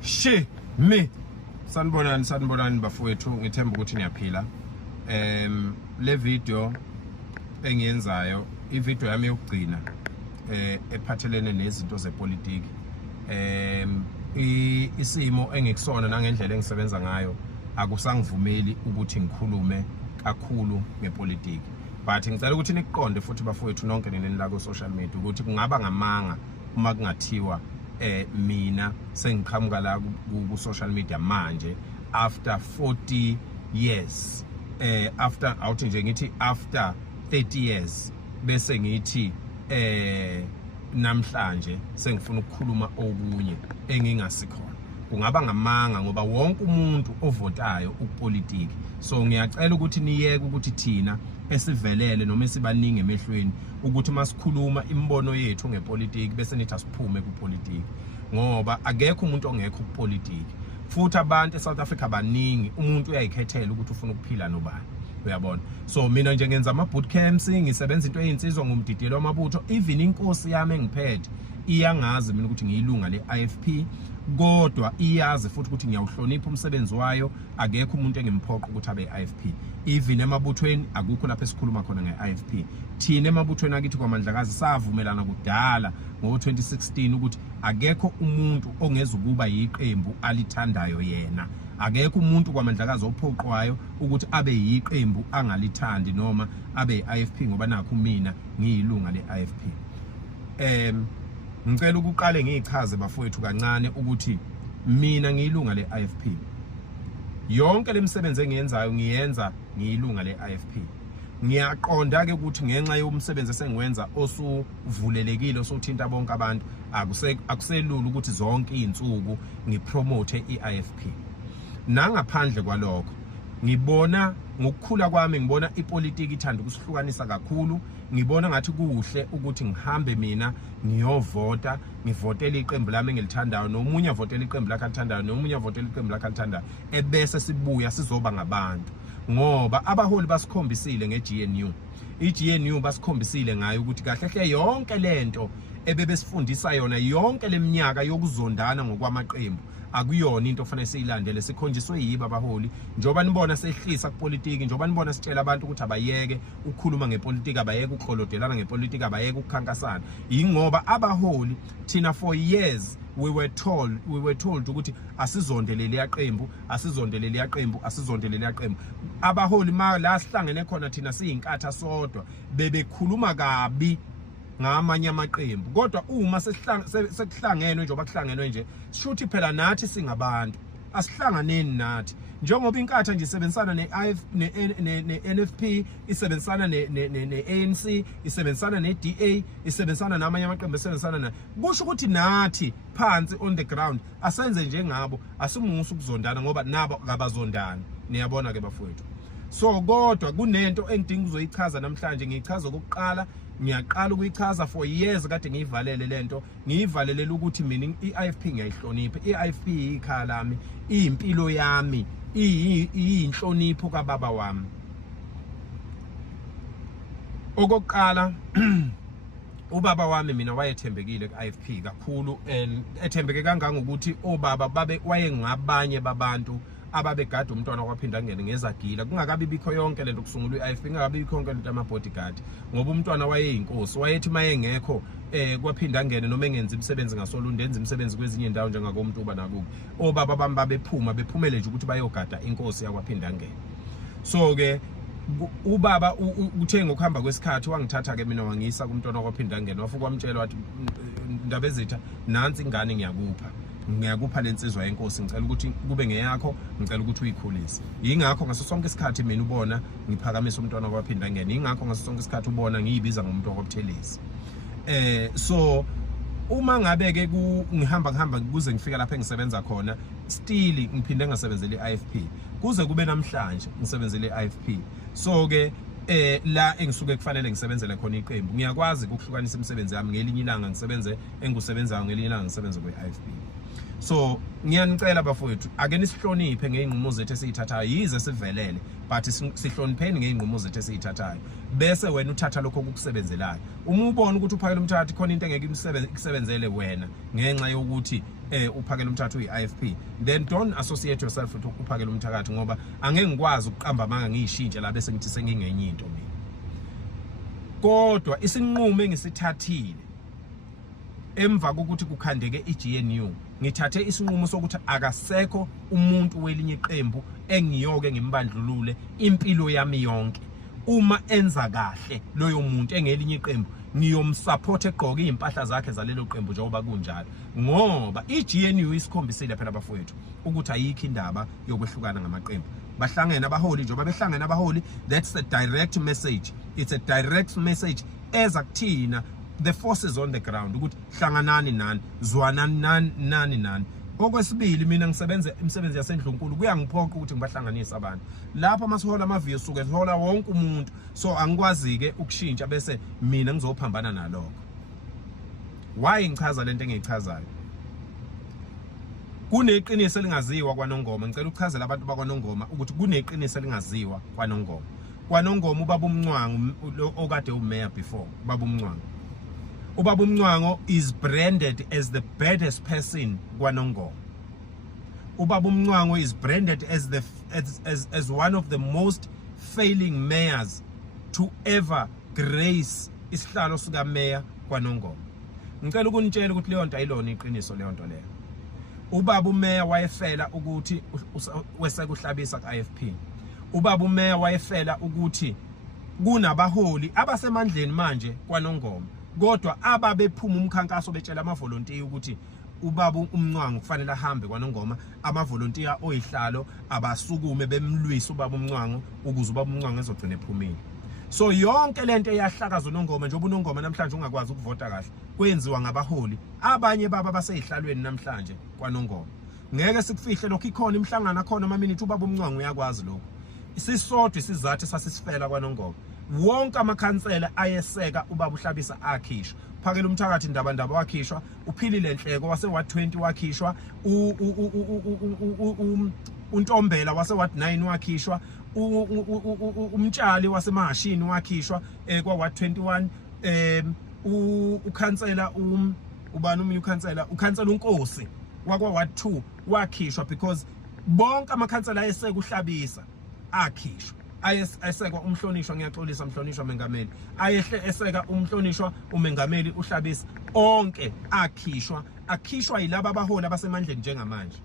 She me sanibonani bafowethu ngithemba ukuthi niyaphila. Le video engiyenzayo ivideo yami yokugcina ephathelene nezinto zepolitiki. Isimo engikusona nangendlela engisebenza ngayo akusangivumeli ukuthi ngikhulume kakhulu ngepolitiki. But ngicela ukuthi niqonde futhi bafowethu nonke nini la ku social media ukuthi kungaba ngamanga uma kungathiwa mina sengiqhamuka la ku social media manje after 40 years after awuthi nje ngithi after 30 years bese ngithi namhlanje sengifuna ukukhuluma okunye engingasikhona. Kungaba ngamanga ngoba wonke umuntu ovotayo ukupolitiki. So ngiyacela ukuthi niyeke ukuthi thina esivelele noma esibaningi emehlweni ukuthi masikhuluma imbono yethu ngepolitiki bese nithi asiphume kupolitiki ngoba akekho umuntu ongekho kupolitiki. Futhi abantu eSouth Africa baningi, umuntu uyayikhethela ukuthi ufuna ukuphila nobani. Uyabona? So mina nje ngenza ama bootcamps, ngisebenza into eyinsizwa ngomdidelo wamabutho. Even inkosi yami engiphethe iyangazi mina ukuthi ngiyilunga le-IFP, kodwa iyazi futhi ukuthi ngiyawuhlonipha umsebenzi wayo. Akekho umuntu engimphoqa ukuthi abe i-IFP. Even emabuthweni akukho lapho esikhuluma khona nge-IFP. Thina emabuthweni akithi kwaMandlakazi savumelana kudala ngo-2016 ukuthi akekho umuntu ongezukuba yiqembu alithandayo yena. Akekho umuntu kwaMandlakazi ophoqwayo ukuthi abe yiqembu angalithandi noma abe i-IFP ngoba nakho mina ngiyilunga le-IFP. Ngicela ukuqale ngichaze bafowethu kancane ukuthi mina ngiyilunga le-IFP. Yonke lemisebenzi engiyenzayo ngiyenza ngiyilunga le-IFP. Ngiyaqonda ke ukuthi ngenxa yomsebenzi esengiwenza osuvulelekile osuthinta bonke abantu akuselula ukuthi zonke izinsuku ngipromote i-IFP. Nangaphandle kwalokho ngibona ngokukhula kwami ngibona ipolitiki ithanda ukusihlukanisa kakhulu. Ngibona ngathi kuhle ukuthi ngihambe mina ngiyovota, ngivotele iqembu lami engilithandayo, nomunye avotele iqembu lakhe alithandayo, nomunye avotele iqembu lakhe alithandayo, ebese sibuya sizoba ngabantu. Ngoba abaholi basikhombisile ngeGNU. iGNU basikhombisile ngayo ukuthi kahle hle yonke lento ebebesifundisa yona yonke leminyaka yokuzondana ngokwamaqembu akuyona into ofanele siyilandele. Sikhonjiswe yiba abaholi njoba nibona sehlisa kupolitiki, njoba nibona sitshela abantu ukuthi abayeke ukukhuluma ngepolitiki, abayeke ukukholodelana ngepolitiki, abayeke ukukhankasana. Yingoba abaholi thina for years we were told ukuthi asizondelele yaqembu, asizondelele yaqembu, asizondelele yaqembu. Abaholi ma la sihlangene khona thina siyinkatha sodwa bebekhuluma kabi ngamanye amaqembu. Kodwa uma sekuhlangenwe njengoba kuhlangenwe nje shuthi phela nathi singabantu asihlanganeni nathi njengoba inkatha nje isebenzisana ne-NFP, isebenzisana ne-ANC, isebenzisana ne-DA, isebenzisana namanye amaqembu, isebenzisana na kusho ukuthi nathi phansi on the ground asenze njengabo, asimusa ukuzondana ngoba nabo kabazondani. Niyabona ke bafowethu. So kodwa kunento engidinga ukuzoyichaza namhlanje. Ngiyichaza okokuqala, ngiyaqala ukuyichaza for years kade ngiyivalele lento. Ngiyivalelele ukuthi mina i-IFP ngiyayihlonipha. I-IFP ikhaya lami, iyimpilo yami, iyinhlonipho kababa wami. Okokuqala ubaba wami mina wayethembekile ku-IFP kakhulu, and ethembeke kangangokuthi obaba babe wayengabanye babantu ababegada umntwana kwaphinda ngene ngezagila. Kungakabi bikho yonke lento kusungulwa i-IFP, kungakabi bikho yonke lento ama-bodyguard ngoba umntwana wayeyinkosi. Wayethi mayengekho kwaphinda ngene noma engenza imisebenzi ngasolunde, enza imisebenzi kwezinye indawo njengakoMtuba nakubo, obaba bami bephumele nje ukuthi bayogada inkosi yakwaphinda ngene. So ke ubaba uthe ngokuhamba kwesikhathi wangithatha ke mina wangisa kumntwana kwaphinda ngene, wafuka wamtshela wathi Ndabezitha nansi ingane ngiyakupha lensizwa yenkosi, ngicela ukuthi kube ngeyakho, ngicela ukuthi uyikhulise. Yingakho ngaso sonke isikhathi mina ubona ngiphakamisa umntwana kwaphinda ngene. Yingakho ngaso sonke isikhathi ubona ngiyibiza ngomuntu wakwabuthelezi. So uma ngabe ke ngihamba kuze ngifika lapha engisebenza khona, still ngiphinde ngasebenzele i-IFP kuze kube namhlanje ngisebenzele i-IFP. So ke la engisuke kufanele ngisebenzele khona iqembu, ngiyakwazi ukuhlukanisa imisebenzi yami. Ngelinye ilanga ngisebenze engusebenzayo, ngelinye ilanga ngisebenze kwe-IFP. So ngiyanicela bafowethu ake nisihloniphe ngeinqumo zethu esizithathayo, yize sivelele but sihlonipheni ngeinqumo zethu esizithathayo. Bese wena uthatha lokho okukusebenzelayo. Uma ubona ukuthi uphakela umthathi khona into engeke ikusebenzele wena ngenxa yokuthi uphakela umthatha uyi-IFP, then don't associate yourself with uphakela umthakathi ngoba angeke ngikwazi ukuqamba amanga ngiyishintshe la bese ngithi sengingenye into mina. Kodwa isinqumo engisithathile emva kokuthi kukhandeke iGNU, ngithathe isinqumo sokuthi akasekho umuntu welinye iqembu engiyoke ngimbandlulule impilo yami yonke. Uma enza kahle loyo muntu engelinye iqembu, ngiyomsupport egqoke impahla zakhe zalelo qembu njengoba kunjalo, ngoba iGNU isikhombisile phela bafowethu ukuthi ayikho indaba yokwehlukana ngamaqembu. Bahlangene abaholi njengoba behlangene abaholi, that's a direct message. It's a direct message eza kuthina the forces on the ground ukuthi hlanganani nani, zwanani nani. Okwesibili, mina ngisebenza imisebenzi yasendlunkulu, kuyangiphoqa ukuthi ngibahlanganise abantu. Lapha masihola amaviyo suke sihola wonke umuntu, so angikwazi ke ukushintsha bese mina ngizophambana nalokho. Why ngichaza lento engiyichazayo? Kuneqiniso elingaziwa kwaNongoma. Ngicela ukuchazela abantu bakwaNongoma ukuthi kuneqiniso elingaziwa kwaNongoma. KwaNongoma ubaba uMncwangu okade umayor before, ubaba uMncwangu. Ubaba uMncwangu is branded as the baddest person kwaNongoma. Ubaba uMncwangu is branded as as one of the most failing mayors to ever grace isihlalo sika mayor kwaNongoma. Ngicela ukunitshela ukuthi leyo nto ayilona iqiniso leyo nto leyo. Ubaba uMeya wayefela ukuthi wesekuhlabisa ku-IFP. Ubaba uMeya wayefela ukuthi kunabaholi abasemandleni manje kwaNongoma, kodwa ababephuma umkhankaso betshela amavolontiya ukuthi ubaba uMncwangu kufanele ahambe kwaNongoma, amavolontiya oyihlalo abasukume bemlwisa ubaba uMncwangu ukuze ubaba uMncwangu ezogcina ephumile. So yonke lento eyahlakaza uNongoma, njengoba uNongoma namhlanje ungakwazi ukuvota kahle, kwenziwa ngabaholi abanye baba baseyihlalweni namhlanje kwaNongoma. Ngeke sikufihle lokho, ikhona imihlangano khona amaminithi ubaba uMncwangu uyakwazi lokho. Isisodwa isizathu sasisifela kwaNongoma. Wonke amakhansela ayeseka ubaba uHlabisa akhishwa. Phakela umthakathi indaba wakhishwa, uphilile Nhleko wase Ward 20 wakhishwa, uNtombela wase Ward 9 wakhishwa, umtshali waseMahashini wakhishwa kwa Ward 21, ukhansela ubani umunye ukhansela uNkosi wakwa Ward 2 wakhishwa because bonke amakhansela ayeseka uHlabisa akhishwa. Ayesekwa umhlonishwa, ngiyaxolisa umhlonishwa Mengameli, ayehle eseka umhlonishwa uMengameli uHlabisa, onke akhishwa yilaba abaholi abasemandleni njengamanje.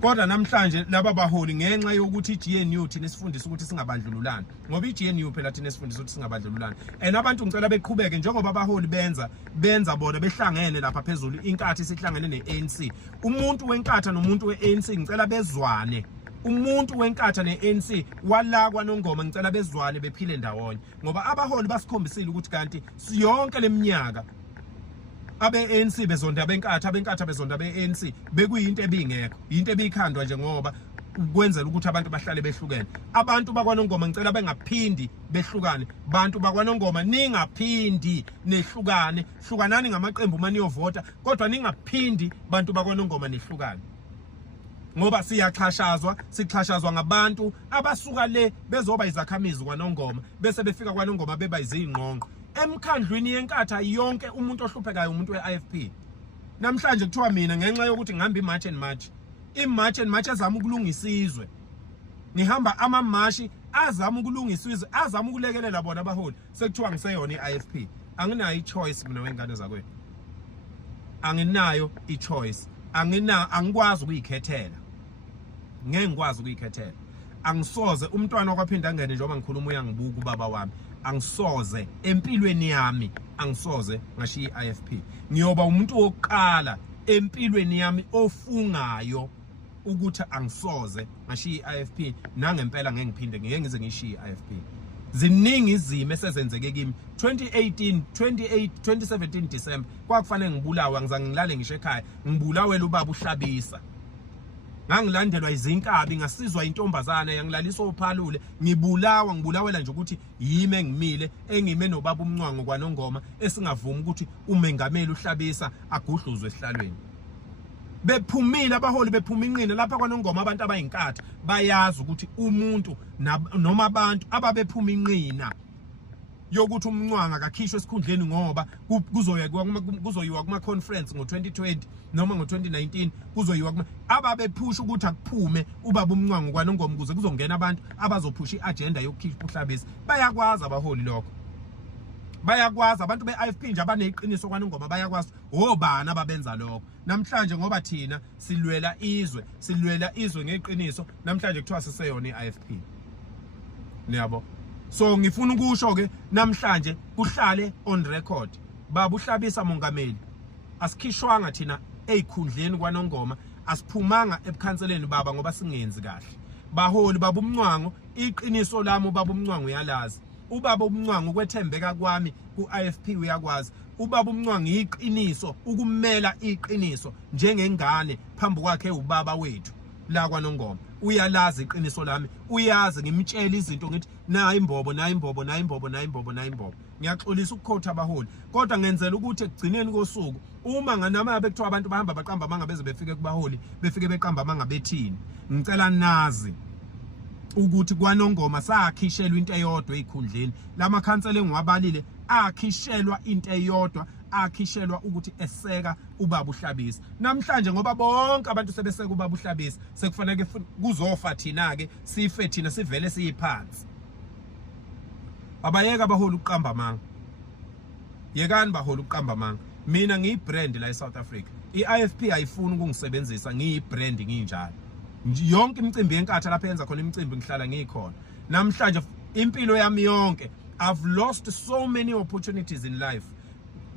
Kodwa namhlanje laba baholi ngenxa yokuthi iGNU thina isifundisa ukuthi singabandlululana, ngoba iGNU phela thina isifundisa ukuthi singabandlululana, and abantu ngicela beqhubeke njengoba abaholi benza bona behlangene lapha phezulu, inkathi sihlangene neANC. Umuntu wenkatha nomuntu weANC ngicela bezwane. Umuntu wenkatha neANC wala kwaNongoma ngicela bezwane bephile ndawonye, ngoba abaholi basikhombisile ukuthi kanti siyonke leminyaka abe-ANC bezonda abenkatha bezonda abe-ANC bekuyinto ebingekho, into ebikhandwa nje ngoba ukwenzela ukuthi abantu bahlale behlukene. Abantu bakwaNongoma ngicela bengaphindi behlukane. Bantu bakwaNongoma ningaphindi nehlukane, hlukanani ngamaqembu maniyovota, kodwa ningaphindi bantu bakwaNongoma nehlukane. Ngoba sixhashazwa ngabantu abasuka le bezoba izakhamizi kwaNongoma bese befika kwaNongoma beba izingqonqo. Emkhandlwini yenkatha yonke umuntu ohluphekayo umuntu we-IFP. Namhlanje kuthiwa mina ngenxa yokuthi ngihamba imarch and march azama ukulungisa izwe. Ngihamba amamarshi azama ukulungisa izwe, azama ukulekelela bona abaholi. Sekuthiwa ngiseyona i-IFP. Anginayo ichoice mina wengane zakwethu. Anginayo ichoice. Angikwazi ukuyikhethela. Ngeke ngikwazi ukuyikhethela. Angisoze umntwana okwaphinda angene njengoba ngikhuluma uyangibuka ubaba wami. Angisoze empilweni yami, angisoze ngashiya iIFP. Ngiyoba umuntu wokuqala empilweni yami ofungayo ukuthi angisoze ngashiya iIFP, nangempela ngeke ngiphinde ngize ngishiye iIFP. Ziningi izimo esezenzeke kimi. 2017 December kwakufanele ngibulawe, ngizange ngilale ngisho ekhaya, ngibulawela ubaba uHlabisa. Ngangilandelwa izinkabi, ngasizwa intombazana yangilalisa ophalule, ngibulawela nje ukuthi yime ngimile engime nobaba uMncwangu kwaNongoma esingavumi ukuthi uMengameli uHlabisa agudluzwe esihlalweni. Bephumile abaholi, bephuma inqina lapha kwaNongoma. Abantu abayinkatha bayazi ukuthi umuntu noma abantu ababephuma inqina yokuthi umncwanga akakhishwe esikhundleni ngoba kuzoyiwa kuma conference ngo2020 noma ngo2019 kuzoyiwa ababephusha ukuthi akuphume ubaba umncwanga kwaNongoma ukuze kuzongena abantu abazophusha iagenda yokukhishwa uhlabisa bayakwazi abaholi lokho bayakwazi abantu beIFP nje abaneqiniso kwaNongoma bayakwazi obani ababenza lokho namhlanje ngoba thina silwela izwe ngeqiniso namhlanje kuthiwa siseyona iIFP niyabo. So ngifuna ukusho ke namhlanje kuhlale on record baba uhlabisa mongameli asikhishwanga thina ezikhundleni kwaNongoma asiphumanga ebukhanseleni baba ngoba singenzi kahle baholi baba umncwango iqiniso lami baba umncwango uyalazi ubaba umncwango kwethembeka kwami kuIFP uyakwazi ubaba umncwango iqiniso ukumela iqiniso njengengane phambi kwakhe ubaba wethu la kwaNongoma uyalazi iqiniso lami uyazi ngimtshela izinto ngithi na imbobo ngiyaxolisa ukukhotha abaholi kodwa ngenzela ukuthi ekugcineni kosuku uma nganama bekuthiwa abantu bahamba baqamba amanga beze befike kubaholi befike beqamba amanga bethini ngicela nazi ukuthi kwaNongoma sakhishelwa into eyodwa ezikhundleni lamakhansela engiwabalile akhishelwa into eyodwa akhishelwa ukuthi eseka ubaba uhlabisa namhlanje ngoba bonke abantu sebeseka ubaba uhlabisa sekufanele kuzofa thina ke sife thina sivele siyiphansi abayeka abaholi uqamba amanga yekani baholi uqamba amanga mina ngiyibrand la eSouth Africa iIFP ayifuni ukungisebenzisa ngiyibrand nginjalo yonke imicimbi yenkatha lapha yenza khona imicimbi ngihlala ngikhona namhlanje impilo yami yonke I've lost so many opportunities in life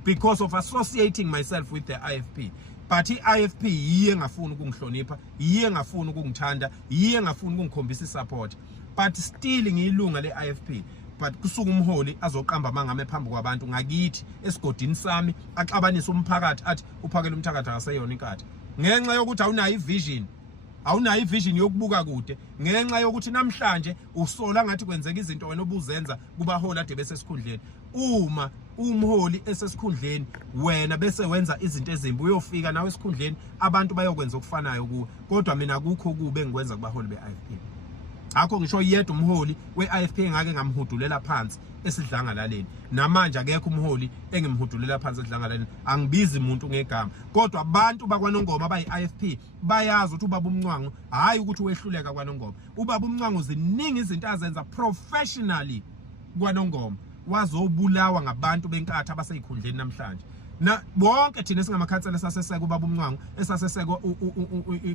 because of associating myself with the IFP but iIFP yiye ngafuna ukungihlonipha yiye ngafuna ukungithanda yiye ngafuna ukungikhombisa support but still ngiyilunga leIFP but kusuka umholi azoqamba amanga phambi kwabantu ngakithi esigodini sami axabanisa umphakathi athi uphakela umthakathi akaseyona inkatha ngenxa yokuthi awunayo ivision yokubuka kude ngenxa yokuthi namhlanje usola ngathi kwenzeka izinto wena obuzenza kubaholi ade bese esikhundleni uma umholi esesikhundleni wena bese wenza izinto ezimbi uyofika nawe esikhundleni abantu bayokwenza okufanayo kuwe kodwa mina akukho kube ngikwenza kubaholi beIFP akho ngisho yedwa umholi weIFP ngake ngamhudulela phansi esidlangalaleni namanje akekho umholi engimhudulela phansi esidlangalaleni angibizi umuntu ngegama kodwa abantu bakwaNongoma abayiIFP bayazi ukuthi ubaba umncwango hayi ukuthi wehluleka kwaNongoma ubaba umncwango ziningi izinto azenza professionally kwaNongoma wazobulawa ngabantu benkatha abaseyikhundleni namhlanje na bonke thina singamakhansela saseseka ubaba umncwango esaseseka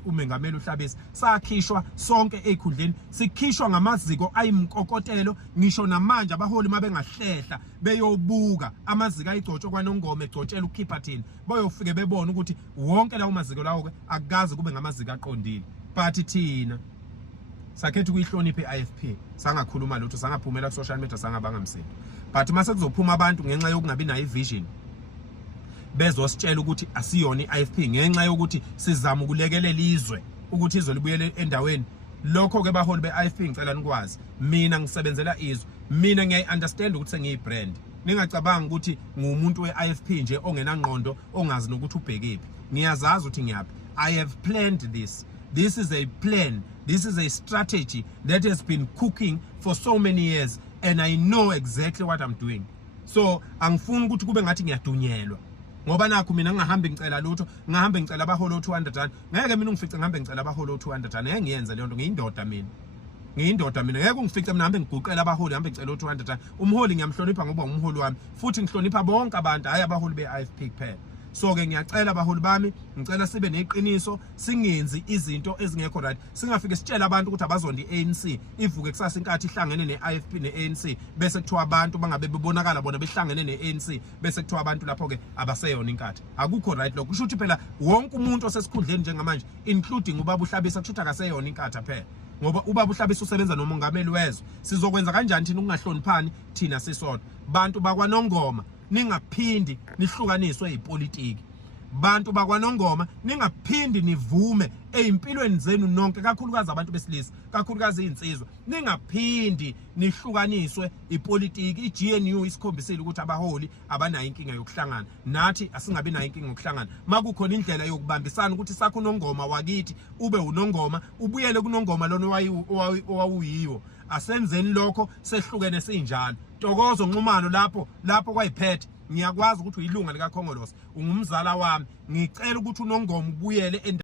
umengameli uhlabisa sakhishwa sonke ezikhundleni sikhishwa ngamaziko ayimkokotelo ngisho namanje abaholi mabengahlehla beyobuka amaziko ayigcotshwe kwaNongoma egcotshela ukukhipha thina bayofike bebona ukuthi wonke lawo maziko lawo ke akukaze kube ngamaziko aqondile but thina sakhetha ukuyihlonipha iIFP sangakhuluma lutho sangaphumela ku social media sangabanga msindo but mase kuzophuma abantu ngenxa yokungabi nayo ivision bezositshela ukuthi asiyona iIFP ngenxa yokuthi sizama ukulekelela izwe ukuthi izwe libuyele endaweni lokho ke baholi beIFP ngicela nikwazi mina ngisebenzela izwe mina ngiyayiunderstand ukuthi sengiyibrand ningacabanga ukuthi ngumuntu weIFP nje ongenangqondo ongazi nokuthi ubhekephi ngiyazazi ukuthi ngiyaphi I have planned this is a plan this is a strategy that has been cooking for so many years and I know exactly what I'm doing so angifuni ukuthi kube ngathi ngiyadunyelwa ngoba nakho mina ngahamba ngicela lutho ngahamba ngicela abaholo 200 ngeke mina ungifice ngihambe ngicela abaholo 200 ngeke ngiyenze le nto ngiyindoda mina ngeke ungifice mina ngihambe ngiguqela abaholi ngihambe ngicela 200 umholi ngiyamhlonipha ngoba umholi wami futhi ngihlonipha bonke abantu hayi abaholi beIFP kuphela so ke ngiyacela abaholi bami ngicela sibe neqiniso singenzi izinto ezingekho right singafike sitshela abantu ukuthi abazonda iANC ivuke kusasa inkathi ihlangene neIFP neANC bese kuthiwa abantu bangabe bebonakala bona behlangene neANC bese kuthiwa abantu lapho ke abaseyona inkathi akukho right lokho kusho ukuthi phela wonke umuntu osesikhundleni njengamanje including ubaba uhlabisa kusho ukuthi akaseyona inkatha phela ngoba ubaba uhlabisa usebenza nomongameli wezwe sizokwenza kanjani thina ukungahloniphani thina sisodwa bantu bakwaNongoma ningaphindi nihlukaniswe ezipolitiki bantu bakwaNongoma ningaphindi nivume ezimpilweni zenu nonke kakhulukazi abantu besilisa kakhulukazi insizwa ningaphindi nihlukaniswe ipolitiki iGNU isikhombisile ukuthi abaholi abanayo inkinga yokuhlangana nathi asingabi nayo inkinga yokuhlangana makukhona indlela yokubambisana ukuthi sakho uNongoma wakithi ube uNongoma ubuyele kuNongoma lona owawuyiwo asenzeni lokho sehlukene sinjalo. Ntokozo Nxumalo lapho kwayiphethe ngiyakwazi ukuthi uyilunga lika Khongolose ungumzala wami ngicela ukuthi uNongoma ubuyele